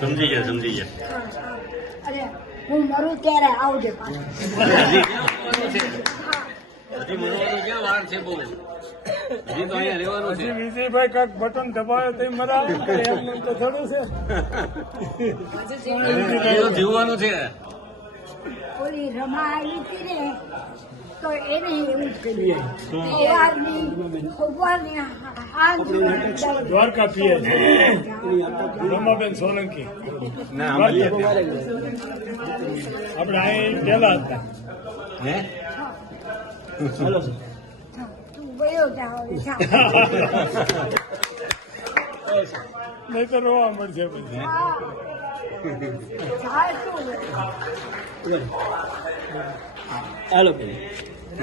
સમજી ગયા. અરે હું મરું ત્યારે આવજે હજી મરવાનું ક્યાં વાર છે બહુ? હજી તો અહીંયા રહેવાનું છે. વિજયભાઈ કાંક બટન દબાવે તો મરાવે એમ તો થોડું છે. હજી તો જીવવાનું છે. ઓલી રમા આવી હતી ને તો એને એવું જ કર્યું. દ્વારકા પીએ છે રમાબેન સોલંકી. આપણે અહીં પેલા હતા. હે તું ગયો નહીં તો રોવા મળશે પછી. ચાલો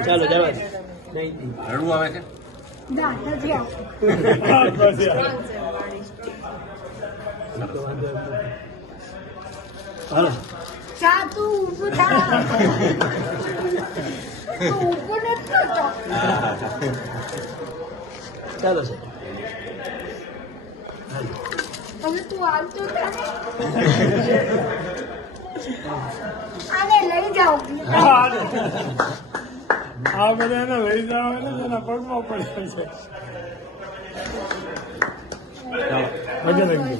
ચાલો જવા દે. રડવું આવે છે? ના નથી હાલો ચા તું ઊભું થા. તું ઊભું નથી થતો. ચાલો છે હવે તું આવતો તારે આને લઈ જાઓ. આ બધા એને લઈ જાવ ને એના પગમાં પડ્યા છે. મજા લાગી.